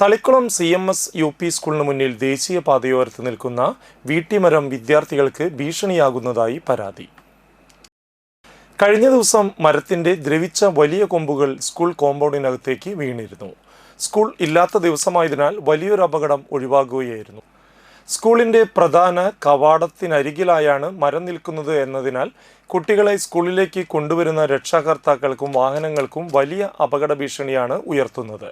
Thalikkulam CMS UP സ്കൂളിന് മുന്നിൽ ദേശീയ പാതയോരത്ത് നിൽക്കുന്ന വീട്ടിമരം വിദ്യാർത്ഥികൾക്ക് ഭീഷണിയാകുന്നതായി പരാതി. കഴിഞ്ഞ ദിവസം മരത്തിന്റെ ദ്രവിച്ച വലിയ കൊമ്പുകൾ സ്കൂൾ കോമ്പൗണ്ടിനകത്തേക്ക് വീണിരുന്നു. സ്കൂൾ ഇല്ലാത്ത ദിവസമായതിനാൽ വലിയൊരു അപകടം ഒഴിവാകുകയായിരുന്നു. സ്കൂളിന്റെ പ്രധാന കവാടത്തിനരികിലായാണ് മരം നിൽക്കുന്നത് എന്നതിനാൽ കുട്ടികളെ സ്കൂളിലേക്ക് കൊണ്ടുവരുന്ന രക്ഷാകർത്താക്കൾക്കും വാഹനങ്ങൾക്കും വലിയ അപകട ഭീഷണിയാണ് ഉയർത്തുന്നത്.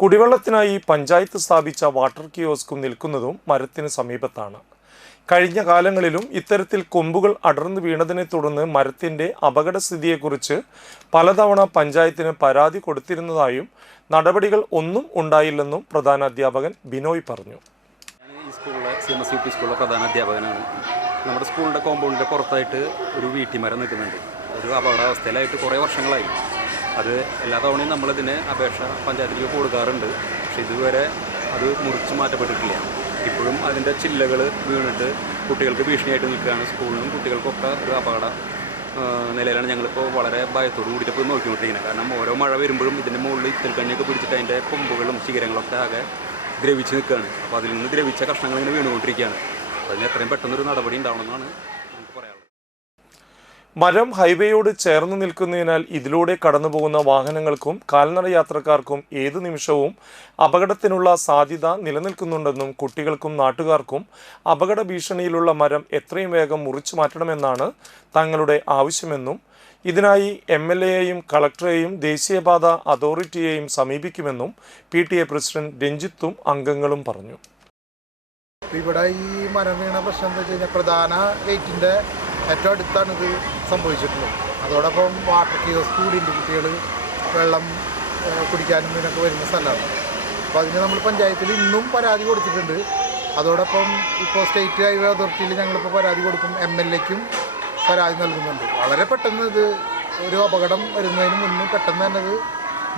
കുടിവെള്ളത്തിനായി പഞ്ചായത്ത് സ്ഥാപിച്ച വാട്ടർ കിയോസ്കും നിൽക്കുന്നതും മരത്തിന് സമീപത്താണ്. കഴിഞ്ഞ കാലങ്ങളിലും ഇത്തരത്തിൽ കൊമ്പുകൾ അടർന്നു വീണതിനെ തുടർന്ന് മരത്തിന്റെ അപകടസ്ഥിതിയെക്കുറിച്ച് പലതവണ പഞ്ചായത്തിന് പരാതി കൊടുത്തിരുന്നതായും നടപടികൾ ഒന്നും ഉണ്ടായില്ലെന്നും പ്രധാനാധ്യാപകൻ ബിനോയ് പറഞ്ഞു. ഈ സ്കൂളിലെ CMS UP സ്കൂളിലെ പ്രധാന അധ്യാപകനാണ്. നമ്മുടെ സ്കൂളിൻ്റെ കോമ്പൗണ്ടിൻ്റെ പുറത്തായിട്ട് ഒരു വീട്ടിമരം നിൽക്കുന്നുണ്ട്. ഒരു അപകടാവസ്ഥയിലായിട്ട് കുറേ വർഷങ്ങളായി. അത് എല്ലാ തവണയും നമ്മളിതിന് അപേക്ഷ പഞ്ചായത്തിലേക്ക് കൊടുക്കാറുണ്ട്. പക്ഷെ ഇതുവരെ അത് മുറിച്ച് മാറ്റപ്പെട്ടിട്ടില്ല. ഇപ്പോഴും അതിൻ്റെ ചില്ലകൾ വീണിട്ട് കുട്ടികൾക്ക് ഭീഷണിയായിട്ട് നിൽക്കുകയാണ്. സ്കൂളിനും കുട്ടികൾക്കൊക്കെ ഒരു അപകട നിലയിലാണ് ഞങ്ങളിപ്പോൾ വളരെ ഭയത്തോട് കൂടിയിട്ട് പോയി നോക്കിക്കൊണ്ടിരിക്കുന്നത്. കാരണം ഓരോ മഴ വരുമ്പോഴും ഇതിൻ്റെ മുകളിൽ ഇത്തിൽക്കണ്ണിയൊക്കെ പിടിച്ചിട്ട് അതിൻ്റെ കൊമ്പുകളും ശിഖരങ്ങളൊക്കെ ആകെ ദ്രവിച്ച് നിൽക്കുകയാണ്. അപ്പോൾ അതിൽ നിന്ന് ദ്രവിച്ച കഷ്ണങ്ങൾ ഇങ്ങനെ വീണുകൊണ്ടിരിക്കുകയാണ്. അതിന് എത്രയും പെട്ടെന്നൊരു നടപടി ഉണ്ടാവണമെന്നാണ് നമുക്ക് പറയാനുള്ളത്. മരം ഹൈവേയോട് ചേർന്ന് നിൽക്കുന്നതിനാൽ ഇതിലൂടെ കടന്നുപോകുന്ന വാഹനങ്ങൾക്കും കാൽനട യാത്രക്കാർക്കും ഏതു നിമിഷവും അപകടത്തിനുള്ള സാധ്യത നിലനിൽക്കുന്നുണ്ടെന്നും കുട്ടികൾക്കും നാട്ടുകാർക്കും അപകട ഭീഷണിയിലുള്ള മരം എത്രയും വേഗം മുറിച്ചു മാറ്റണമെന്നാണ് തങ്ങളുടെ ആവശ്യമെന്നും ഇതിനായി MLAയെയും കളക്ടറെയും ദേശീയപാത അതോറിറ്റിയെയും സമീപിക്കുമെന്നും PTA പ്രസിഡന്റ് രഞ്ജിത്തും അംഗങ്ങളും പറഞ്ഞു. ഇവിടെ ഈ മരം വീണ പ്രശ്നം എന്താ വെച്ച് കഴിഞ്ഞാൽ പ്രധാന ഗേറ്റിൻ്റെ ഏറ്റവും അടുത്താണ് ഇത് സംഭവിച്ചിട്ടുള്ളത്. അതോടൊപ്പം വാട്ടർ കിയോസ്ക് കൂടിയുണ്ട്. കുട്ടികൾ വെള്ളം കുടിക്കാനും ഇതിനൊക്കെ വരുന്ന സ്ഥലമാണ്. അപ്പോൾ അതിന് നമ്മൾ പഞ്ചായത്തിൽ ഇന്നും പരാതി കൊടുത്തിട്ടുണ്ട്. അതോടൊപ്പം ഇപ്പോൾ സ്റ്റേറ്റ് ഹൈവേ അതോറിറ്റിയിൽ ഞങ്ങളിപ്പോൾ പരാതി കൊടുക്കും. MLAയ്ക്കും പരാതി നൽകുന്നുണ്ട്. വളരെ പെട്ടെന്ന് ഇത് ഒരു അപകടം വരുന്നതിന് മുന്നേ പെട്ടെന്ന് തന്നെ ഇത്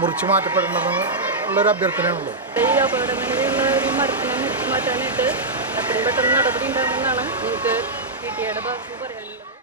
മുറിച്ചു മാറ്റപ്പെടണമെന്നുള്ളൊരു അഭ്യർത്ഥനയാണുള്ളത്. ഈ അപകടങ്ങളിലുള്ള ഒരു മരത്തിനെ മുറിച്ചു മാറ്റാനായിട്ട് എത്രയും പെട്ടെന്ന് നടപടി ഉണ്ടാകുമെന്നാണ് നമുക്ക് PTA ഭാഗത്ത് പറയാനുള്ളത്.